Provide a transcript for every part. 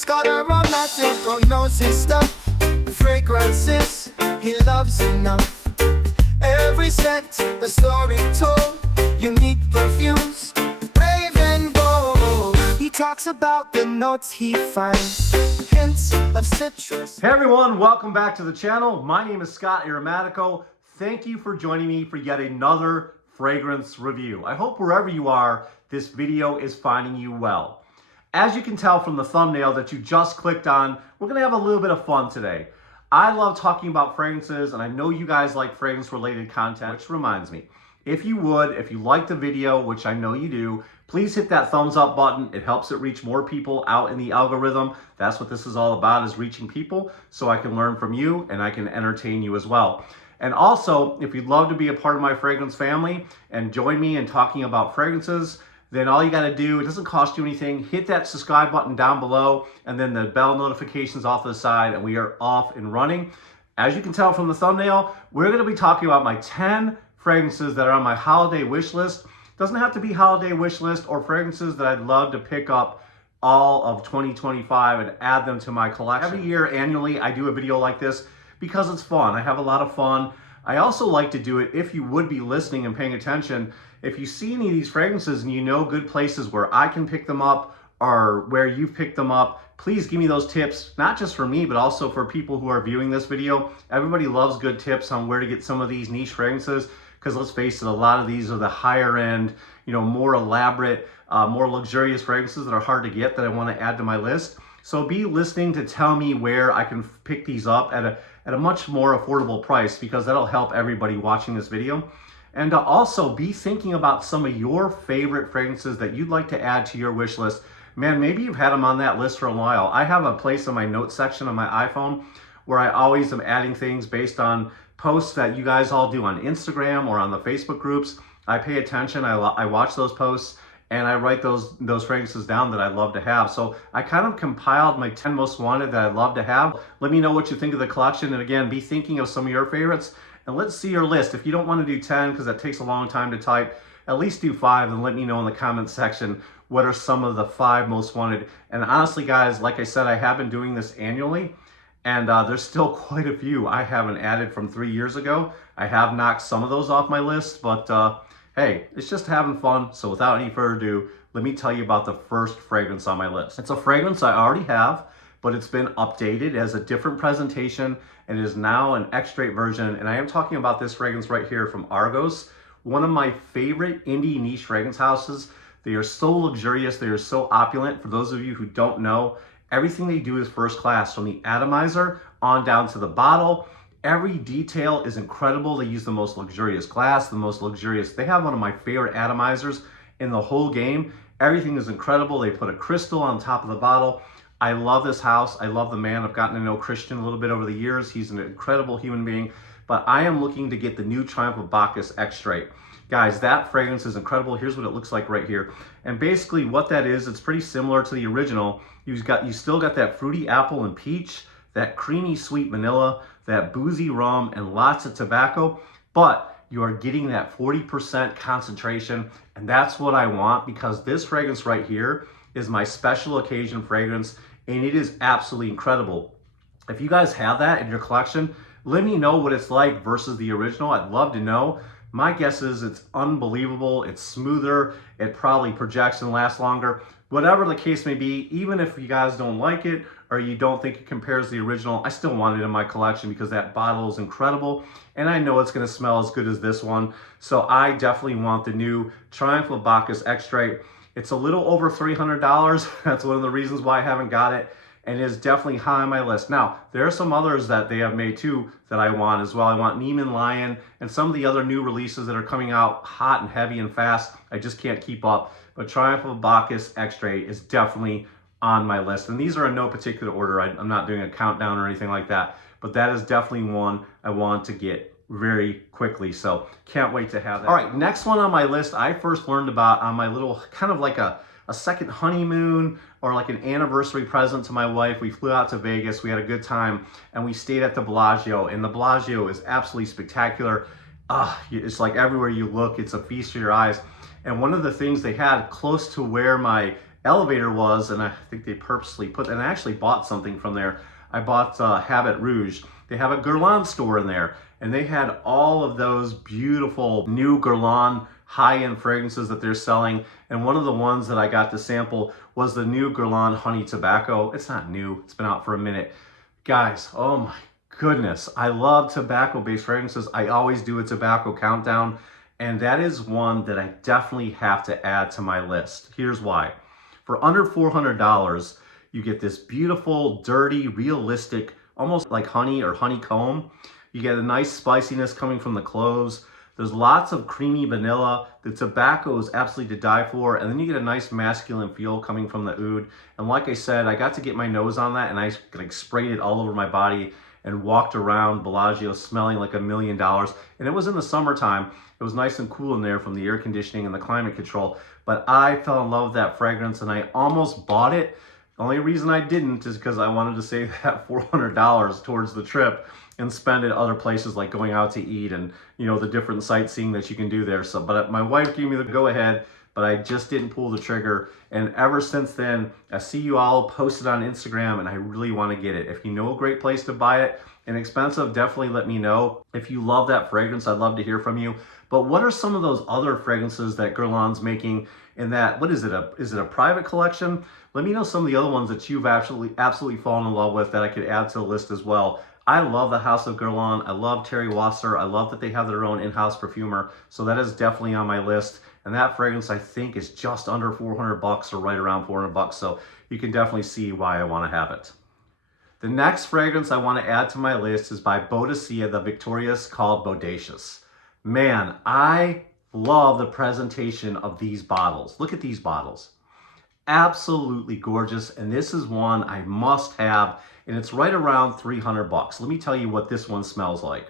Scott Aromatico knows his stuff. Fragrances he loves enough. Every scent a story told. Unique perfumes, brave and bold. He talks about the notes he finds, hints of citrus. Hey everyone, welcome back to the channel. My name is Scott Aromatico. Thank you for joining me for yet another fragrance review. I hope wherever you are, this video is finding you well. As you can tell from the thumbnail that you just clicked on, we're gonna have a little bit of fun today. I love talking about fragrances, and I know you guys like fragrance-related content, which reminds me, if you like the video, which I know you do, please hit that thumbs up button. It helps it reach more people out in the algorithm. That's what this is all about, is reaching people so I can learn from you and I can entertain you as well. And also, if you'd love to be a part of my fragrance family and join me in talking about fragrances, then all you gotta do, it doesn't cost you anything, hit that subscribe button down below and then the bell notifications off to the side, and we are off and running. As you can tell from the thumbnail, we're gonna be talking about my 10 fragrances that are on my holiday wish list. Doesn't have to be holiday wish list, or fragrances that I'd love to pick up all of 2025 and add them to my collection. Every year, annually, I do a video like this because it's fun. I have a lot of fun. I also like to do it, if you would be listening and paying attention, if you see any of these fragrances and you know good places where I can pick them up or where you've picked them up, please give me those tips, not just for me, but also for people who are viewing this video. Everybody loves good tips on where to get some of these niche fragrances, because let's face it, a lot of these are the higher end, more elaborate, more luxurious fragrances that are hard to get that I want to add to my list. So be listening to tell me where I can pick these up at a much more affordable price, because that'll help everybody watching this video. And also be thinking about some of your favorite fragrances that you'd like to add to your wish list. Man, maybe you've had them on that list for a while. I have a place in my notes section on my iPhone where I always am adding things based on posts that you guys all do on Instagram or on the Facebook groups. I pay attention, I watch those posts, and I write those fragrances down that I'd love to have. So I kind of compiled my 10 most wanted that I'd love to have. Let me know what you think of the collection, and again, be thinking of some of your favorites, and let's see your list. If you don't want to do 10 because that takes a long time to type, at least do 5 and let me know in the comments section what are some of the 5 most wanted. And honestly guys, like I said, I have been doing this annually, and there's still quite a few I haven't added from 3 years ago. I have knocked some of those off my list, but hey, it's just having fun. So without any further ado, let me tell you about the first fragrance on my list. It's a fragrance I already have, but it's been updated as a different presentation and is now an extrait version. And I am talking about this fragrance right here from Argos, one of my favorite indie niche fragrance houses. They are so luxurious, they are so opulent. For those of you who don't know, everything they do is first class, from the atomizer on down to the bottle. Every detail is incredible. They use the most luxurious glass, they have one of my favorite atomizers in the whole game. Everything is incredible. They put a crystal on top of the bottle. I love this house. I love the man. I've gotten to know Christian a little bit over the years. He's an incredible human being, but I am looking to get the new Triumph of Bacchus extrait. Guys, that fragrance is incredible. Here's what it looks like right here. And basically what that is, it's pretty similar to the original. You still got that fruity apple and peach, that creamy sweet vanilla, that boozy rum, and lots of tobacco, but you are getting that 40% concentration, and that's what I want, because this fragrance right here is my special occasion fragrance, and it is absolutely incredible. If you guys have that in your collection, let me know what it's like versus the original. I'd love to know. My guess is it's unbelievable. It's smoother. It probably projects and lasts longer. Whatever the case may be, even if you guys don't like it or you don't think it compares to the original, I still want it in my collection because that bottle is incredible. And I know it's going to smell as good as this one. So I definitely want the new Triumph of Bacchus extrait. It's a little over $300. That's one of the reasons why I haven't got it. And it is definitely high on my list. Now, there are some others that they have made too that I want as well. I want Neiman Lion and some of the other new releases that are coming out hot and heavy and fast. I just can't keep up. But Triumph of Bacchus extrait is definitely on my list. And these are in no particular order. I'm not doing a countdown or anything like that. But that is definitely one I want to get very quickly. So can't wait to have that. All right, next one on my list, I first learned about on my little kind of like a second honeymoon or like an anniversary present to my wife. We flew out to Vegas, we had a good time, and we stayed at the Bellagio, and the Bellagio is absolutely spectacular. It's like everywhere you look, it's a feast for your eyes. And one of the things they had close to where my elevator was, and I think they purposely put, and I actually bought something from there. I bought Habit Rouge. They have a Guerlain store in there, and they had all of those beautiful new Guerlain high-end fragrances that they're selling. And one of the ones that I got to sample was the new Guerlain Honey Tobacco. It's not new, it's been out for a minute. Guys, oh my goodness, I love tobacco-based fragrances. I always do a tobacco countdown, and that is one that I definitely have to add to my list. Here's why. For under $400, you get this beautiful, dirty, realistic, almost like honey or honeycomb. You get a nice spiciness coming from the cloves. There's lots of creamy vanilla. The tobacco is absolutely to die for. And then you get a nice masculine feel coming from the oud. And like I said, I got to get my nose on that, and I like sprayed it all over my body and walked around Bellagio smelling like $1 million. And it was in the summertime. It was nice and cool in there from the air conditioning and the climate control. But I fell in love with that fragrance, and I almost bought it. The only reason I didn't is because I wanted to save that $400 towards the trip and spend it other places like going out to eat and, you know, the different sightseeing that you can do there. So, but my wife gave me the go ahead, but I just didn't pull the trigger. And ever since then, I see you all posted on Instagram, and I really want to get it. If you know a great place to buy it, inexpensive, definitely let me know. If you love that fragrance, I'd love to hear from you. But what are some of those other fragrances that Guerlain's making in that, what is it, is it a private collection? Let me know some of the other ones that you've absolutely fallen in love with that I could add to the list as well. I love the House of Guerlain. I love Terry Wasser. I love that they have their own in-house perfumer. So that is definitely on my list. And that fragrance, I think, is just under 400 bucks or right around 400 bucks. So you can definitely see why I want to have it. The next fragrance I want to add to my list is by Boadicea the Victorious, called Bodacious. Man, I love the presentation of these bottles. Look at these bottles. Absolutely gorgeous. And this is one I must have, and it's right around 300 bucks. Let me tell you what this one smells like.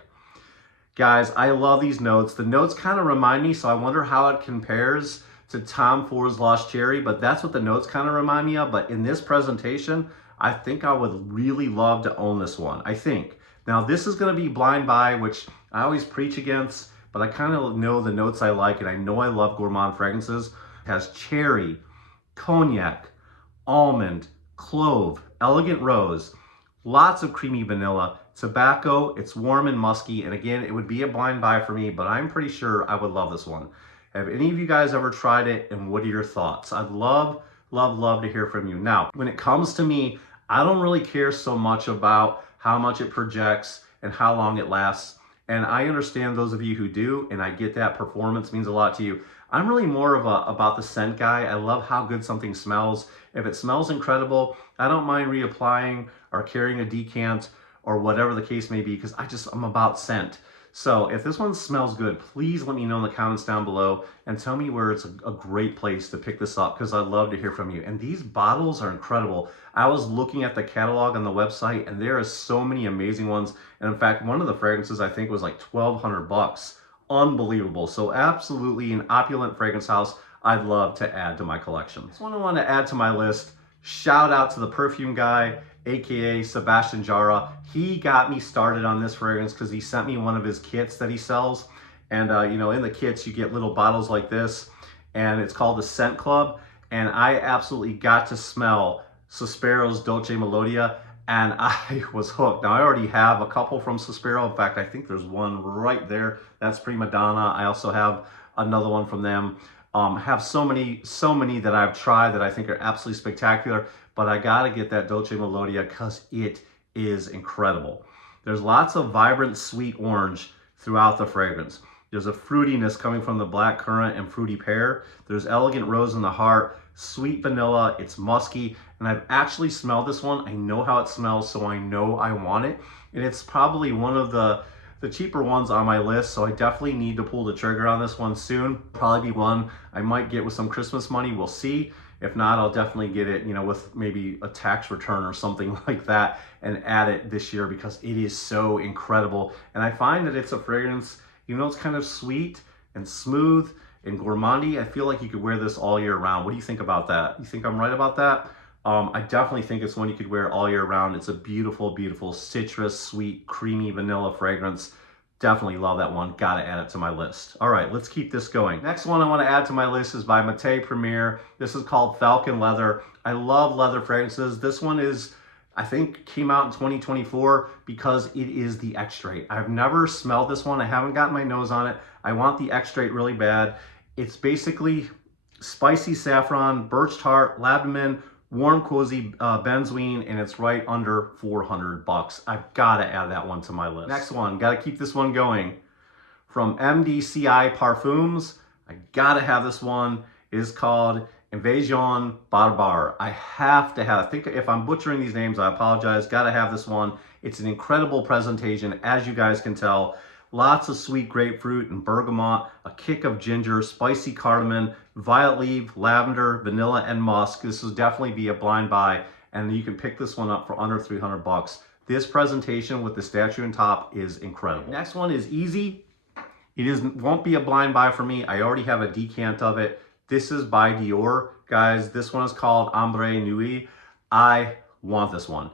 Guys, I love these notes. The notes kind of remind me, so I wonder how it compares to Tom Ford's Lost Cherry, but that's what the notes kind of remind me of. But in this presentation, I think I would really love to own this one, I think. Now, this is going to be blind buy, which I always preach against, but I kind of know the notes I like, and I know I love gourmand fragrances. It has cherry, cognac, almond, clove, elegant rose, lots of creamy vanilla, tobacco. It's warm and musky, and again, it would be a blind buy for me, but I'm pretty sure I would love this one. Have any of you guys ever tried it, and what are your thoughts? I'd love to hear from you. Now, when it comes to me, I don't really care so much about how much it projects and how long it lasts. And I understand those of you who do, and I get that performance means a lot to you. I'm really more of about the scent guy. I love how good something smells. If it smells incredible, I don't mind reapplying or carrying a decant or whatever the case may be, because I'm about scent. So if this one smells good, please let me know in the comments down below and tell me where it's a great place to pick this up, because I'd love to hear from you. And these bottles are incredible. I was looking at the catalog on the website, and there are so many amazing ones. And in fact, one of the fragrances I think was like 1,200 bucks. Unbelievable. So absolutely an opulent fragrance house I'd love to add to my collection. This one I want to add to my list. Shout out to the perfume guy, aka Sebastian Jara. He got me started on this fragrance because he sent me one of his kits that he sells. And you know, in the kits you get little bottles like this, and it's called the Scent Club. And I absolutely got to smell Sospiro's Dolce Melodia, and I was hooked. Now I already have a couple from Sospiro. In fact, I think there's one right there. That's Prima Donna. I also have another one from them. Have so many that I've tried that I think are absolutely spectacular, but I gotta get that Dolce Melodia because it is incredible. There's lots of vibrant sweet orange throughout the fragrance. There's a fruitiness coming from the black currant and fruity pear. There's elegant rose in the heart, sweet vanilla, it's musky, and I've actually smelled this one. I know how it smells, so I know I want it. And it's probably one of the cheaper ones on my list, so I definitely need to pull the trigger on this one soon. Probably be one I might get with some Christmas money, we'll see. If not, I'll definitely get it, you know, with maybe a tax return or something like that and add it this year because it is so incredible. And I find that it's a fragrance, you know, it's kind of sweet and smooth and gourmandy. I feel like you could wear this all year round. What do you think about that? You think I'm right about that? I definitely think it's one you could wear all year round. It's a beautiful, beautiful citrus, sweet, creamy vanilla fragrance. Definitely love that one. Gotta add it to my list. All right, let's keep this going. Next one I want to add to my list is by Matiere Premier. This is called Falcon Leather. I love leather fragrances. This one is, I think, came out in 2024 because it is the extrait. I've never smelled this one. I haven't gotten my nose on it. I want the extrait really bad. It's basically spicy saffron, birch tart, lavender, warm, cozy benzoin, and it's right under 400 bucks. I've got to add that one to my list. Next one, got to keep this one going. From MDCI Perfumes, I got to have this one. It is called Invasion Barbare. I have to have, I think if I'm butchering these names, I apologize. Got to have this one. It's an incredible presentation, as you guys can tell. Lots of sweet grapefruit and bergamot, a kick of ginger, spicy cardamom, violet leaf, lavender, vanilla, and musk. This will definitely be a blind buy, and you can pick this one up for under 300 bucks. This presentation with the statue on top is incredible. Next one is easy. Won't be a blind buy for me. I already have a decant of it. This is by Dior, guys. This one is called Ambre Nuit. I want this one.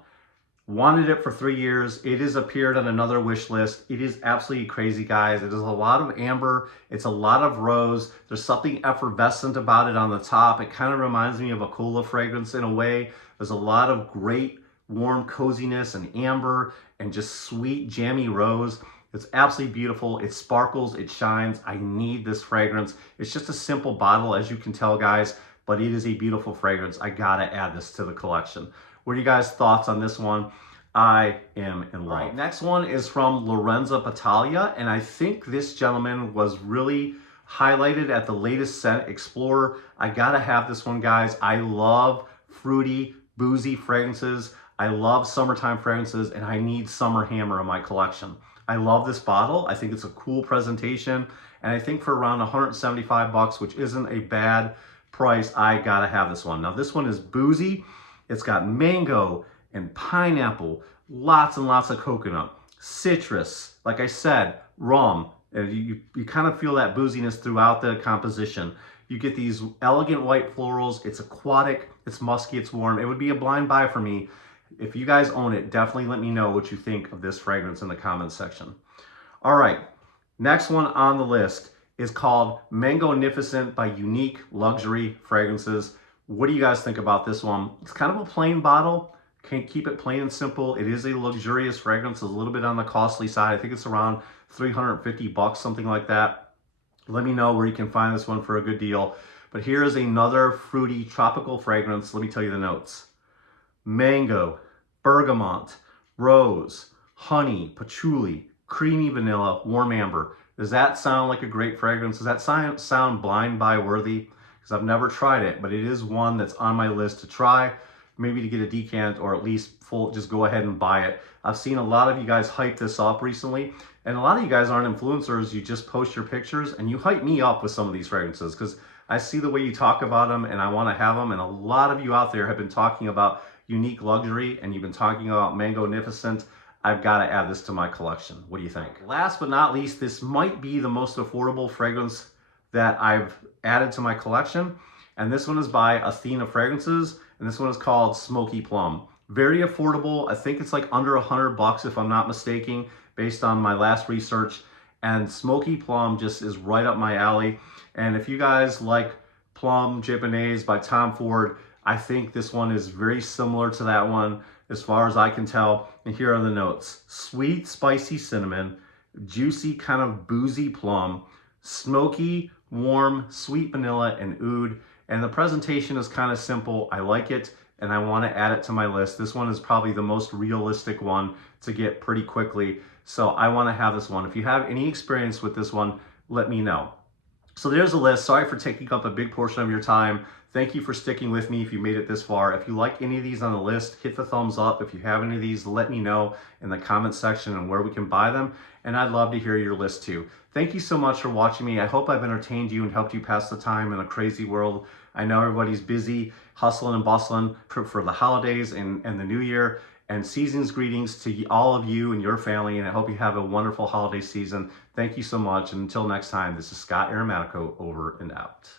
Wanted it for 3 years. It has appeared on another wish list. It is absolutely crazy, guys. It is a lot of amber. It's a lot of rose. There's something effervescent about it on the top. It kind of reminds me of a cola fragrance in a way. There's a lot of great warm coziness and amber and just sweet jammy rose. It's absolutely beautiful. It sparkles, it shines. I need this fragrance. It's just a simple bottle, as you can tell, guys, but it is a beautiful fragrance. I gotta add this to the collection. What are you guys' thoughts on this one? I am in love. Right, next one is from Lorenzo Battaglia, and I think this gentleman was really highlighted at the latest Scent Explorer. I gotta have this one, guys. I love fruity, boozy fragrances. I love summertime fragrances, and I need Summer Hammer in my collection. I love this bottle. I think it's a cool presentation, and I think for around 175 bucks, which isn't a bad price, I gotta have this one. Now, this one is boozy. It's got mango and pineapple, lots and lots of coconut, citrus, like I said, rum. You kind of feel that booziness throughout the composition. You get these elegant white florals. It's aquatic, it's musky, it's warm. It would be a blind buy for me. If you guys own it, definitely let me know what you think of this fragrance in the comments section. All right, next one on the list is called Mango-nificent by Unique Luxury Fragrances. What do you guys think about this one? It's kind of a plain bottle. Can't keep it plain and simple. It is a luxurious fragrance. It's a little bit on the costly side. I think it's around 350 bucks, something like that. Let me know where you can find this one for a good deal. But here is another fruity tropical fragrance. Let me tell you the notes. Mango, bergamot, rose, honey, patchouli, creamy vanilla, warm amber. Does that sound like a great fragrance? Does that sound blind buy worthy? Because I've never tried it, but it is one that's on my list to try, maybe to get a decant or at least just go ahead and buy it. I've seen a lot of you guys hype this up recently, and a lot of you guys aren't influencers. You just post your pictures and you hype me up with some of these fragrances because I see the way you talk about them and I want to have them. And a lot of you out there have been talking about Unique Luxury and you've been talking about Mango-nificent. I've got to add this to my collection. What do you think? Last but not least, this might be the most affordable fragrance that I've added to my collection. And this one is by Athena Fragrances. And this one is called Smokey Plum. Very affordable. I think it's like under 100 bucks if I'm not mistaken, based on my last research. And Smokey Plum just is right up my alley. And if you guys like Plum Japanese by Tom Ford, I think this one is very similar to that one as far as I can tell. And here are the notes. Sweet, spicy cinnamon, juicy, kind of boozy plum, smoky, warm, sweet vanilla, and oud. And the presentation is kind of simple. I like it, and I want to add it to my list. This one is probably the most realistic one to get pretty quickly. So I want to have this one. If you have any experience with this one, let me know. So there's a list. Sorry for taking up a big portion of your time. Thank you for sticking with me if you made it this far. If you like any of these on the list, hit the thumbs up. If you have any of these, let me know in the comment section and where we can buy them. And I'd love to hear your list too. Thank you so much for watching me. I hope I've entertained you and helped you pass the time in a crazy world. I know everybody's busy, hustling and bustling for the holidays and the new year. And season's greetings to all of you and your family. And I hope you have a wonderful holiday season. Thank you so much. And until next time, this is Scott Aromatico, over and out.